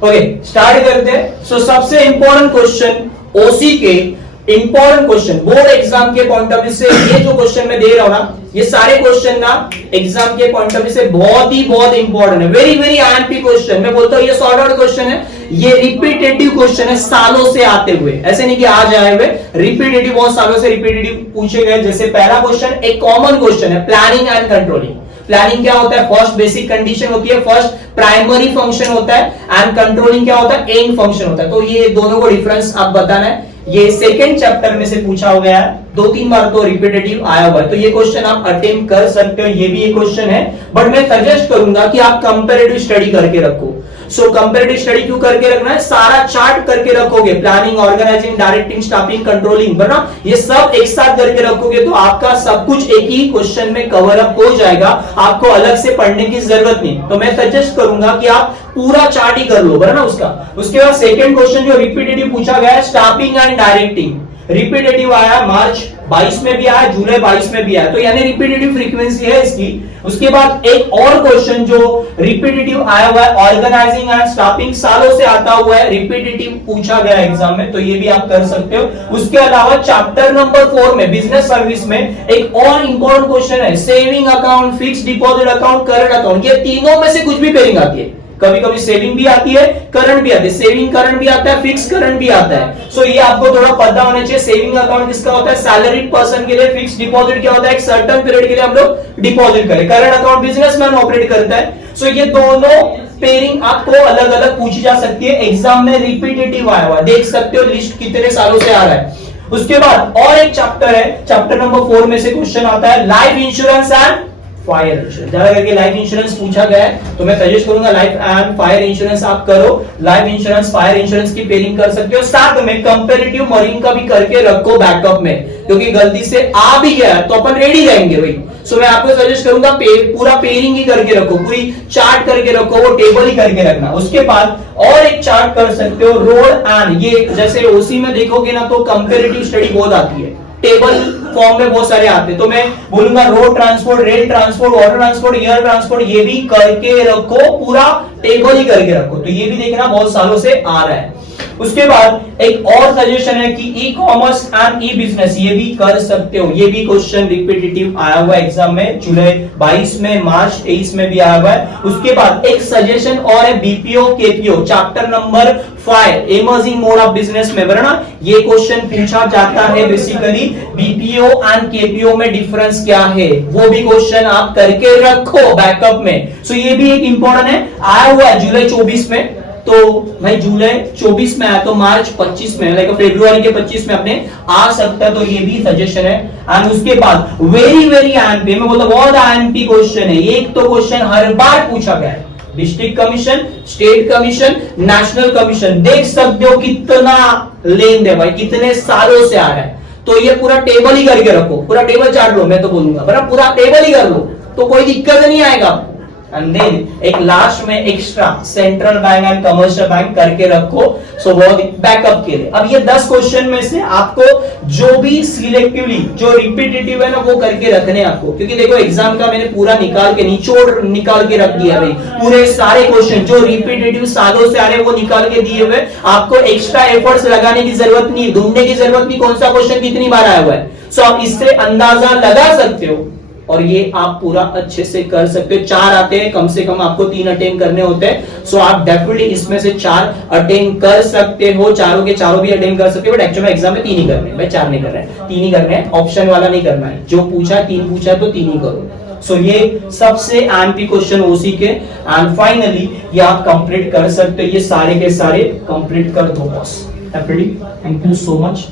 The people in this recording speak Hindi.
ओके स्टार्ट करते हैं। सो सबसे इंपॉर्टेंट क्वेश्चन ओसी के इंपॉर्टेंट क्वेश्चन बोर्ड एग्जाम के पॉइंट ऑफ व्यू से ये जो क्वेश्चन मैं दे रहा हूं ना, ये सारे क्वेश्चन ना एग्जाम के पॉइंट ऑफ व्यू से बहुत इंपॉर्टेंट है। Very very IMP question. मैं बोलता हूं ये सॉर्ट आउट क्वेश्चन है, ये रिपीटेटिव क्वेश्चन है सालों से आते हुए, ऐसे नहीं कि आज आए हुए, रिपीटेटिव बहुत सालों से रिपीटेटिव पूछे गए। जैसे पहला क्वेश्चन एक कॉमन क्वेश्चन है, प्लानिंग एंड कंट्रोलिंग। प्लानिंग क्या होता है? फर्स्ट बेसिक कंडीशन होती है, फर्स्ट प्राइमरी फंक्शन होता है, एंड कंट्रोलिंग क्या होता है? एंड फंक्शन होता है। तो ये दोनों को डिफरेंस आप बताना है। ये सेकंड चैप्टर में से पूछा हो गया है, 2-3 बार तो रिपीटेटिव आया हुआ है, तो ये क्वेश्चन आप अटेम्प्ट कर सकते हो। ये भी एक क्वेश्चन है, बट मैं सजेस्ट करूंगा कि आप कंपैरेटिव स्टडी करके रखो। सो कंपैरेटिव स्टडी क्यों करके रखना है? सारा चार्ट करके रखोगे, planning, organizing, directing, staffing, controlling, बना ये सब एक साथ करके रखोगे तो आपका सब कुछ एक ही क्वेश्चन में कवर अप हो जाएगा, आपको अलग से पढ़ने की जरूरत नहीं। तो मैं सजेस्ट करूंगा कि आप पूरा चार्ट ही कर लो, बना उसका। उसके बाद सेकंड क्वेश्चन जो रिपीटेटिव पूछा गया है, स्टाफिंग एंड डायरेक्टिंग। रिपीटेटिव आया मार्च 22 में भी आया, जुलाई 22 में भी आया, तो यानी रिपीटेटिव फ्रीक्वेंसी है इसकी। उसके बाद एक और क्वेश्चन जो रिपीटेटिव आया हुआ है, ऑर्गेनाइजिंग एंड स्टाफिंग, सालों से आता हुआ है, रिपीटेटिव पूछा गया एग्जाम में, तो ये भी आप कर सकते हो। उसके अलावा चैप्टर नंबर 4 में बिजनेस सर्विस में एक और इंपॉर्टेंट क्वेश्चन है, saving account, fixed deposit account, current account. ये तीनों में से कुछ भी पेयरिंग आती है, कभी कभी सेविंग भी आती है, करंट भी आती है, सेविंग करंट भी आता है, फिक्स करंट भी आता है। सो ये आपको थोड़ा पता होना चाहिए। सेविंग अकाउंट किसका होता है? सैलरीड पर्सन के लिए। फिक्स डिपॉजिट क्या होता है? एक सर्टेन पीरियड के लिए हम लोग डिपॉजिट करें। करंट अकाउंट बिजनेसमैन ऑपरेट करता है। सो ये दोनों पेयरिंग आपको अलग अलग पूछी जा सकती है, एग्जाम में रिपीटेटिव आया हुआ, देख सकते हो लिस्ट कितने सालों से आ रहा है। उसके बाद और एक चैप्टर है, चैप्टर नंबर 4 में से क्वेश्चन आता है, life insurance and fire insurance. ज्यादा करके लाइफ इंश्योरेंस पूछा गया है, तो मैं सजेस्ट करूंगा लाइफ एंड फायर इंश्योरेंस आप करो। लाइफ इंश्योरेंस, फायर इंश्योरेंस की पेयरिंग कर सकते हो। साथ में कंपैरेटिव मरीन का भी करके रखो बैकअप में, क्योंकि गलती से आ भी गया तो अपन रेडी रहेंगे भाई। सो मैं आपको सजेस्ट करूंगा पूरा पेयरिंग ही करके रखो, पूरी चार्ट करके रखो, वो टेबल ही करके रखना। उसके बाद और एक चार्ट कर सकते हो, रोड एंड, ये जैसे ओसी में देखोगे ना तो कंपैरेटिव स्टडी बहुत आती है, टेबल फॉर्म में बहुत सारे आते हैं, तो मैं बोलूंगा road transport, rail transport, water transport, air transport, ये भी करके रखो, पूरा टेबल ही करके रखो। तो ये भी देखना बहुत सालों से आ रहा है। उसके बाद एक और सजेशन है कि e commerce and E business, ये भी कर सकते हो। ये भी क्वेश्चन रिपीटेटिव आया हुआ है एग्जाम में, जुलाई 22 में, मार्च 23 में भी आया हुआ है। उसके बाद एक सजेशन और है, BPO KPO, chapter number 5, emerging mode of business में, वरना ये क्वेश्चन पूछा जाता है बेसिकली बीपीओ एंड केपीओ में डिफरेंस क्या है, वो भी क्वेश्चन आप करके रखो बैकअप में। सो ये भी एक इंपॉर्टेंट है, आया हुआ है जुलाई 24 में, तो भाई जुलाई 24 में आया तो मार्च 25 में, लाइक फरवरी के 25 में अपने आ सकता है, तो ये भी सजेशन है। एंड उसके बाद वेरी वेरी आईएमपी, मैं बोलता बहुत आईएमपी क्वेश्चन है। एक तो क्वेश्चन हर बार पूछा गया है, district commission, state commission, national commission, देख सकते हो कितना लेन देन भाई, कितने सालों से आ रहा है। तो ये पूरा टेबल ही करके रखो, पूरा टेबल चार्ट लो, मैं तो बोलूंगा बराबर पूरा टेबल ही कर लो, तो कोई दिक्कत नहीं आएगा। एंड देन एक लास्ट में extra central bank and commercial bank करके रखो, सो बहुत बैकअप के लिए। अब ये 10 क्वेश्चन में से आपको जो भी सिलेक्टिवली जो रिपीटेटिव है ना वो करके रखने आपको, क्योंकि देखो एग्जाम का मैंने पूरा निकाल के निचोड़ निकाल के रख दिया भाई, पूरे सारे क्वेश्चन जो रिपीटेटिव सालों से आ रहे हैं वो निकाल के दिए हुए, आपको एक्स्ट्रा एफर्ट्स लगाने की जरूरत नहीं, ढूंढने की जरूरत नहीं कौन सा क्वेश्चन कितनी बार आया हुआ है। सो आप इससे अंदाजा लगा सकते हो और ये आप पूरा अच्छे से कर सकते हो। 4 आते हैं, कम से कम आपको 3 अटेम्प्ट करने होते हैं, सो आप डेफिनेटली इसमें से 4 अटेम्प्ट कर सकते हो, चारों के चारों भी अटेम्प्ट कर सकते हो। बट एक्चुअली में एग्जाम में 3 ही करने हैं भाई, 4 नहीं कर रहे हैं, 3 ही करने हैं, ऑप्शन वाला नहीं करना है। जो पूछा 3 पूछा तो 3 ही करो। सो ये सबसे एमपी क्वेश्चन ओसी के, एंड फाइनली ये आप कंप्लीट कर सकते हो, ये सारे के सारे कंप्लीट कर दो boss. Thank you so much.